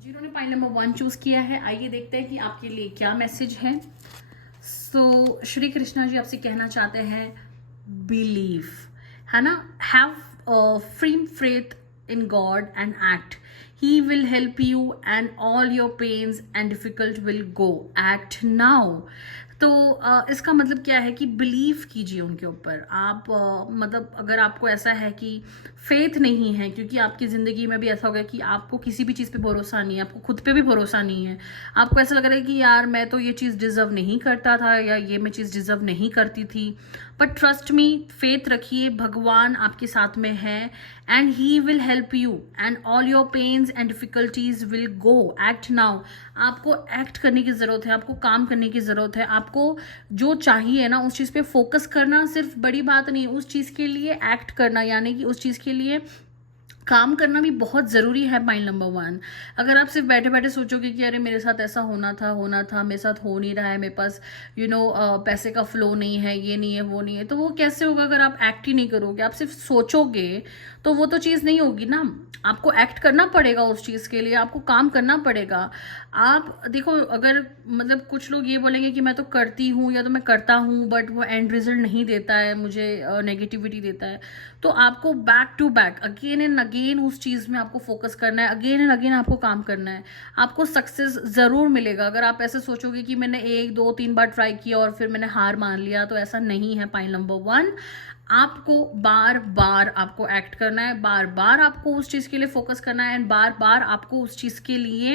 जिन्होंने pile number 1 choose किया है, आइए देखते हैं कि आपके लिए क्या मैसेज है। सो श्री कृष्णा जी आपसे कहना चाहते हैं बिलीव, है ना, have free faith in God and act, he will help you and all your pains and difficult will go, act now. तो इसका मतलब क्या है कि बिलीव कीजिए उनके ऊपर आप। मतलब अगर आपको ऐसा है कि फेथ नहीं है, क्योंकि आपकी ज़िंदगी में भी ऐसा हो गया कि आपको किसी भी चीज़ पे भरोसा नहीं है, आपको खुद पे भी भरोसा नहीं है, आपको ऐसा लग रहा है कि यार मैं तो ये चीज़ डिज़र्व नहीं करता था या ये मैं चीज़ डिज़र्व नहीं करती थी। बट ट्रस्ट मी, फेथ रखिए, भगवान आपके साथ में है and he will help you and all your pains and difficulties will go, act now. आपको एक्ट करने की ज़रूरत है, आपको काम करने की ज़रूरत है, आपको जो चाहिए ना उस चीज़ पे फोकस करना सिर्फ बड़ी बात नहीं, उस चीज़ के लिए एक्ट करना, यानी कि उस चीज़ के लिए काम करना भी बहुत ज़रूरी है। पॉइंट नंबर 1, अगर आप सिर्फ बैठे बैठे सोचोगे कि अरे मेरे साथ ऐसा होना था मेरे साथ हो नहीं रहा है, मेरे पास पैसे का फ्लो नहीं है, ये नहीं है, वो नहीं है, तो वो कैसे होगा? अगर आप एक्ट ही नहीं करोगे, आप सिर्फ सोचोगे तो वो तो चीज़ नहीं होगी ना। आपको एक्ट करना पड़ेगा, उस चीज़ के लिए आपको काम करना पड़ेगा। आप देखो, अगर मतलब कुछ लोग ये बोलेंगे कि मैं तो करती हूँ या तो मैं करता हूँ बट वो एंड रिजल्ट नहीं देता है, मुझे नेगेटिविटी देता है, तो आपको back to back again and again उस चीज़ में आपको फोकस करना है, अगेन एंड अगेन आपको काम करना है, आपको सक्सेस ज़रूर मिलेगा। अगर आप ऐसे सोचोगे कि मैंने 1 2 3 बार ट्राई किया और फिर मैंने हार मान लिया, तो ऐसा नहीं है। पॉइंट नंबर 1, आपको बार बार आपको एक्ट करना है, बार बार आपको उस चीज़ के लिए फोकस करना है एंड बार बार आपको उस चीज़ के लिए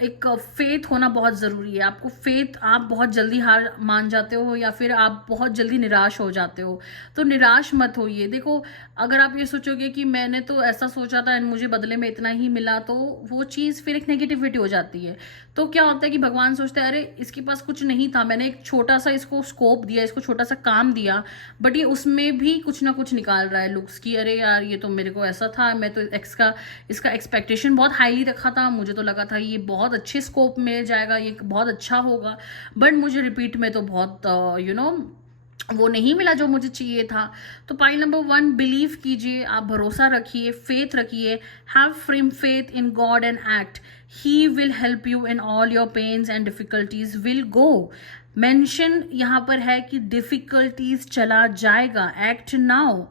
एक फेथ होना बहुत ज़रूरी है। आपको फेथ, आप बहुत जल्दी हार मान जाते हो या फिर आप बहुत जल्दी निराश हो जाते हो, तो निराश मत होइए। देखो, अगर आप ये सोचोगे कि मैंने तो ऐसा सोचा था एंड मुझे बदले में इतना ही मिला, तो वो चीज़ फिर एक नेगेटिविटी हो जाती है। तो क्या होता है कि भगवान सोचते हैं अरे इसके पास कुछ नहीं था, मैंने एक छोटा सा इसको स्कोप दिया, इसको छोटा सा काम दिया, बट ये उसमें भी कुछ ना कुछ निकाल रहा है लुक्स की, अरे यार ये तो मेरे को ऐसा था, मैं तो इसका एक्सपेक्टेशन बहुत हाईली रखा था, मुझे तो लगा था ये बहुत अच्छे स्कोप में जाएगा, ये बहुत अच्छा होगा, बट मुझे रिपीट में तो बहुत वो नहीं मिला जो मुझे चाहिए था। तो पॉइंट नंबर 1, बिलीव कीजिए, आप भरोसा रखिए, फेथ रखिए, have firm faith in God and act, he will help you in all your pains and difficulties will go. Mention यहाँ पर है कि डिफिकल्टीज चला जाएगा, एक्ट नाउ।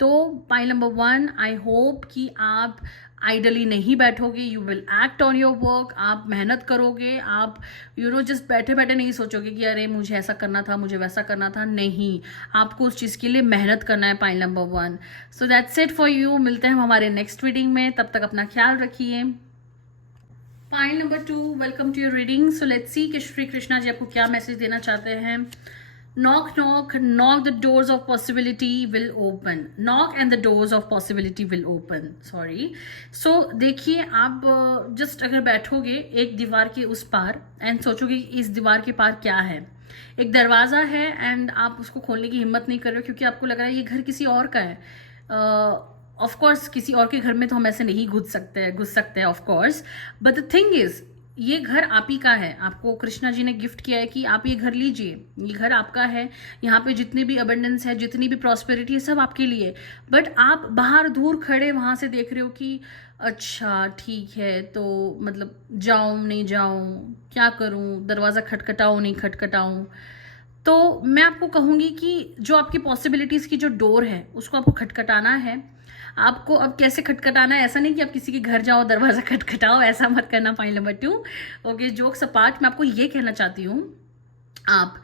तो पॉइंट नंबर 1, आई होप कि आप आइडली नहीं बैठोगे, you will act on your work, आप मेहनत करोगे, आप जस्ट बैठे बैठे नहीं सोचोगे कि अरे मुझे ऐसा करना था, मुझे वैसा करना था, नहीं, आपको उस चीज़ के लिए मेहनत करना है। Point number 1, so that's it for you. मिलते हैं हम हमारे नेक्स्ट रीडिंग में, तब तक अपना ख्याल रखिए। Point number 2, welcome to your reading. So let's see कि श्री कृष्णा जी आपको क्या मैसेज देना चाहते हैं। Knock, knock, knock, the doors of possibility will open. Knock and the doors of possibility will open. Sorry. So देखिए, आप जस्ट अगर बैठोगे एक दीवार के उस पार एंड सोचोगे कि इस दीवार के पार क्या है, एक दरवाज़ा है एंड आप उसको खोलने की हिम्मत नहीं कर रहे हो क्योंकि आपको लग रहा है ये घर किसी और का है। ऑफ कोर्स किसी और के घर में तो हम ऐसे नहीं घुस सकते हैं of course, but the thing is ये घर आप ही का है, आपको कृष्णा जी ने गिफ्ट किया है कि आप ये घर लीजिए, ये घर आपका है, यहाँ पे जितनी भी अबंडेंस है, जितनी भी प्रॉस्पेरिटी है, सब आपके लिए। बट आप बाहर दूर खड़े वहाँ से देख रहे हो कि अच्छा ठीक है, तो मतलब जाऊँ नहीं जाऊँ, क्या करूँ, दरवाज़ा खटखटाऊँ नहीं खटखटाऊँ। तो मैं आपको कहूँगी कि जो आपकी पॉसिबिलिटीज़ की जो डोर है उसको आपको खटखटाना है। आपको अब कैसे खटखटाना है, ऐसा नहीं कि आप किसी के घर जाओ दरवाज़ा खटखटाओ, ऐसा मत करना। Point number 2, okay, jokes apart, मैं आपको ये कहना चाहती हूँ, आप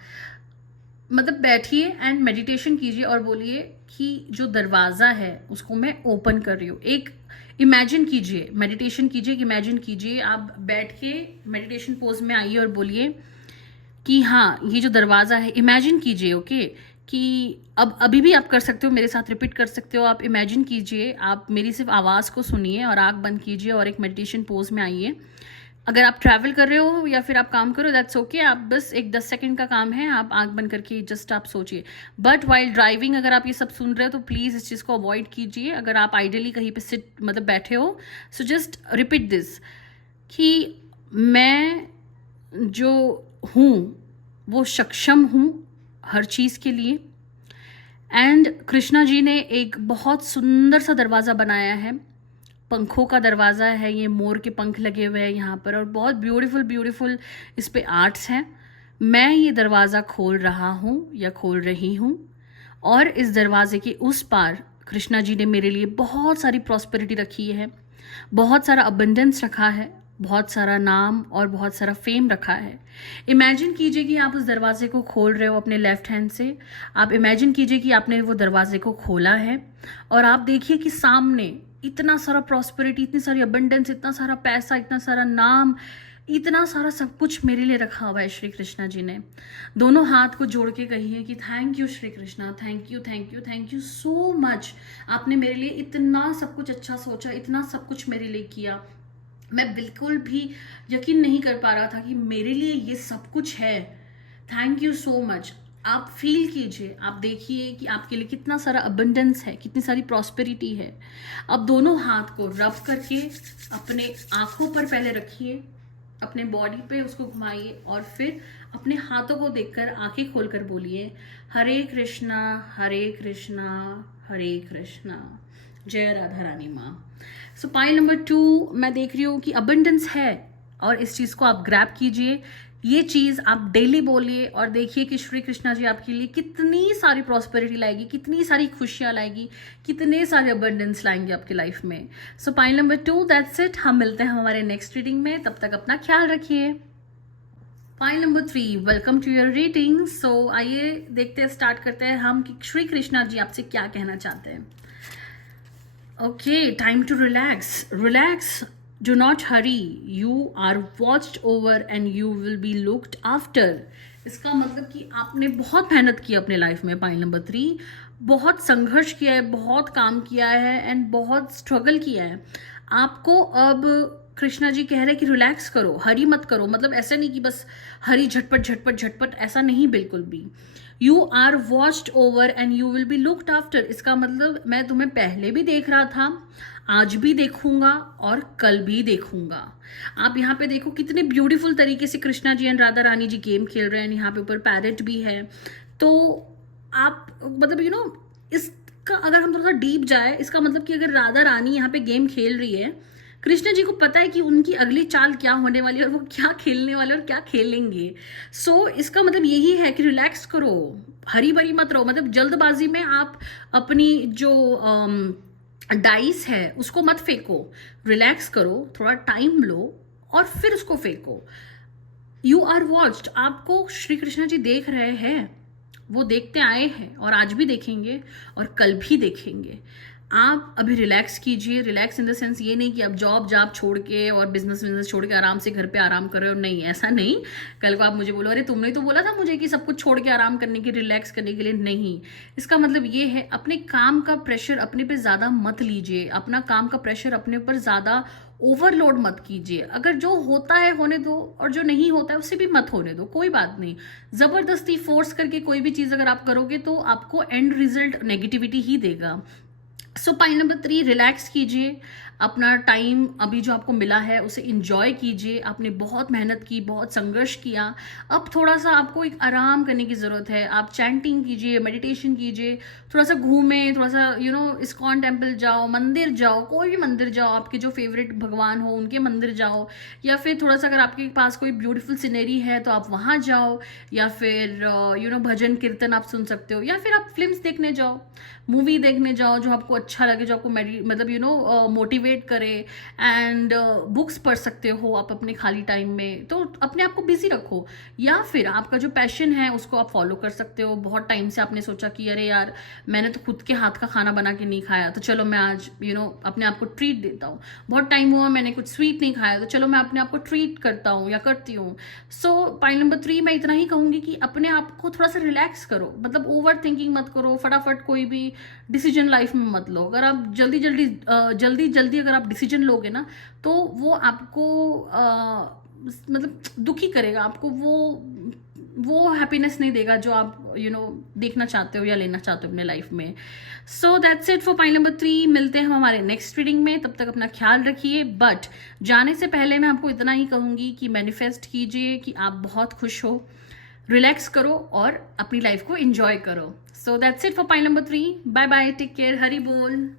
मतलब बैठिए एंड मेडिटेशन कीजिए और बोलिए कि जो दरवाज़ा है उसको मैं ओपन कर रही हूँ। एक इमेजिन कीजिए, मेडिटेशन कीजिए, इमेजिन कीजिए, आप बैठ के मेडिटेशन पोज में आइए और बोलिए कि हाँ ये जो दरवाज़ा है, इमेजिन कीजिए, ओके, कि अब अभी भी आप कर सकते हो, मेरे साथ रिपीट कर सकते हो। आप इमेजिन कीजिए, आप मेरी सिर्फ आवाज़ को सुनिए और आँख बंद कीजिए और एक मेडिटेशन पोज में आइए। अगर आप ट्रैवल कर रहे हो या फिर आप काम करो, दैट्स ओके, आप बस एक 10 सेकंड का काम है, आप आंख बंद करके जस्ट आप सोचिए। बट वाइल ड्राइविंग अगर आप ये सब सुन रहे हो तो प्लीज़ इस चीज़ को अवॉइड कीजिए। अगर आप आइडियली कहीं पे मतलब बैठे हो, सो जस्ट रिपीट दिस कि मैं जो हूँ वो सक्षम हूँ हर चीज़ के लिए। एंड कृष्णा जी ने एक बहुत सुंदर सा दरवाज़ा बनाया है, पंखों का दरवाज़ा है, ये मोर के पंख लगे हुए हैं यहाँ पर और बहुत ब्यूटीफुल ब्यूटीफुल इस पे आर्ट्स हैं। मैं ये दरवाज़ा खोल रहा हूँ या खोल रही हूँ और इस दरवाजे के उस पार कृष्णा जी ने मेरे लिए बहुत सारी प्रॉस्पेरिटी रखी है, बहुत सारा अबंडेंस रखा है, बहुत सारा नाम और बहुत सारा फेम रखा है। इमेजिन कीजिए कि आप उस दरवाजे को खोल रहे हो अपने लेफ्ट हैंड से। आप इमेजिन कीजिए कि आपने वो दरवाजे को खोला है और आप देखिए कि सामने इतना सारा प्रॉस्पेरिटी, इतनी सारी अबंडेंस, इतना सारा पैसा, इतना सारा नाम, इतना सारा सब कुछ मेरे लिए रखा हुआ है श्री कृष्णा जी ने। दोनों हाथ को जोड़ के कहिए कि thank you Shri Krishna, thank you thank you thank you so much. आपने मेरे लिए इतना सब कुछ अच्छा सोचा, इतना सब कुछ मेरे लिए किया। मैं बिल्कुल भी यकीन नहीं कर पा रहा था कि मेरे लिए ये सब कुछ है। Thank you so much. आप फील कीजिए, आप देखिए कि आपके लिए कितना सारा अबंडेंस है, कितनी सारी प्रॉस्पेरिटी है। अब दोनों हाथ को रब करके अपने आंखों पर पहले रखिए, अपने बॉडी पे उसको घुमाइए और फिर अपने हाथों को देखकर आंखें खोलकर बोलिए हरे कृष्णा हरे कृष्णा हरे कृष्णा, जय राधा रानी माँ। सो पॉइंट नंबर 2 मैं देख रही हूँ कि अबंडेंस है और इस चीज़ को आप ग्रैब कीजिए। ये चीज़ आप डेली बोलिए और देखिए कि श्री कृष्णा जी आपके लिए कितनी सारी प्रॉस्पेरिटी लाएगी, कितनी सारी खुशियाँ लाएगी, कितने सारे अबंडेंस लाएंगे आपके लाइफ में। So point number 2 that's it. हम मिलते हैं हमारे नेक्स्ट रीडिंग में, तब तक अपना ख्याल रखिए। Point number 3 welcome to your reading. So आइए देखते हैं, स्टार्ट करते हैं हम कि श्री कृष्णा जी आपसे क्या कहना चाहते हैं। Okay, time to relax. Relax. Do not hurry. You are watched over and you will be looked after. इसका मतलब कि आपने बहुत मेहनत की अपने लाइफ में। पॉइंट नंबर 3 बहुत संघर्ष किया है, बहुत काम किया है एंड बहुत स्ट्रगल किया है। आपको अब कृष्णा जी कह रहे हैं कि रिलैक्स करो, हरी मत करो। मतलब ऐसा नहीं कि बस हरी झटपट झटपट झटपट, ऐसा नहीं बिल्कुल भी। You are watched over and you will be looked after. इसका मतलब मैं तुम्हें पहले भी देख रहा था, आज भी देखूंगा और कल भी देखूंगा। आप यहाँ पे देखो कितने ब्यूटीफुल तरीके से कृष्णा जी एंड राधा रानी जी गेम खेल रहे हैं। यहाँ पे ऊपर पैरेट भी है। तो आप मतलब इसका अगर हम थोड़ा सा डीप जाए, इसका मतलब कि अगर राधा रानी यहाँ पे गेम खेल रही है, कृष्ण जी को पता है कि उनकी अगली चाल क्या होने वाली है और वो क्या खेलने वाले और क्या खेलेंगे। सो इसका मतलब यही है कि रिलैक्स करो, हरी भरी मत रहो। मतलब जल्दबाजी में आप अपनी जो डाइस है उसको मत फेंको, रिलैक्स करो, थोड़ा टाइम लो और फिर उसको फेंको। यू आर वॉच्ड, आपको श्री कृष्ण जी देख रहे हैं, वो देखते आए हैं और आज भी देखेंगे और कल भी देखेंगे। आप अभी रिलैक्स कीजिए। रिलैक्स इन द सेंस ये नहीं कि आप जॉब छोड़ के और बिजनेस छोड़ के आराम से घर पे आराम कर रहे हो, नहीं, ऐसा नहीं। कल को आप मुझे बोलो अरे तुमने तो बोला था मुझे कि सब कुछ छोड़ के आराम करने के, रिलैक्स करने के लिए, नहीं। इसका मतलब ये है अपने काम का प्रेशर अपने पे ज़्यादा मत लीजिए, अपना काम का प्रेशर अपने ऊपर ज़्यादा ओवरलोड मत कीजिए। अगर जो होता है होने दो और जो नहीं होता है उसे भी मत होने दो, कोई बात नहीं। ज़बरदस्ती फोर्स करके कोई भी चीज़ अगर आप करोगे तो आपको एंड रिजल्ट नेगेटिविटी ही देगा। सो पॉइंट नंबर 3 रिलैक्स कीजिए, अपना टाइम अभी जो आपको मिला है उसे इंजॉय कीजिए। आपने बहुत मेहनत की, बहुत संघर्ष किया, अब थोड़ा सा आपको एक आराम करने की ज़रूरत है। आप चैंटिंग कीजिए, मेडिटेशन कीजिए, थोड़ा सा घूमें, थोड़ा सा इस्कॉन टेम्पल जाओ, मंदिर जाओ, कोई भी मंदिर जाओ, आपके जो फेवरेट भगवान हो उनके मंदिर जाओ, या फिर थोड़ा सा अगर आपके पास कोई ब्यूटीफुल सीनरी है तो आप वहाँ जाओ, या फिर भजन कीर्तन आप सुन सकते हो, या फिर आप फिल्म्स देखने जाओ, मूवी देखने जाओ जो आपको अच्छा लगे, जो आपको मोटिवेट करे। एंड बुक्स पढ़ सकते हो आप अपने खाली टाइम में, तो अपने आप को बिजी रखो। या फिर आपका जो पैशन है उसको आप फॉलो कर सकते हो। बहुत टाइम से आपने सोचा कि अरे यार मैंने तो खुद के हाथ का खाना बना के नहीं खाया, तो चलो मैं आज अपने आप को ट्रीट देता हूँ। बहुत टाइम हुआ मैंने कुछ स्वीट नहीं खाया, तो चलो मैं अपने आप को ट्रीट करता हूँ या करती हूँ। सो पॉइंट नंबर 3 मैं इतना ही कहूँगी कि अपने आप को थोड़ा सा रिलैक्स करो। मतलब ओवर थिंकिंग मत करो, फटाफट कोई भी डिसीजन लाइफ में मत लो। अगर आप जल्दी अगर आप डिसीजन लोगे ना तो वो आपको मतलब दुखी करेगा, आपको वो हैप्पीनेस नहीं देगा जो आप देखना चाहते हो या लेना चाहते हो अपने लाइफ में। सो that's it for point number 3। मिलते हैं हम हमारे नेक्स्ट रीडिंग में, तब तक अपना ख्याल रखिए। बट जाने से पहले मैं आपको इतना ही कहूँगी कि मैनिफेस्ट कीजिए कि आप बहुत खुश हो, रिलैक्स करो और अपनी लाइफ को एंजॉय करो। So that's it for point number 3। Bye bye, take care, Hari बोल।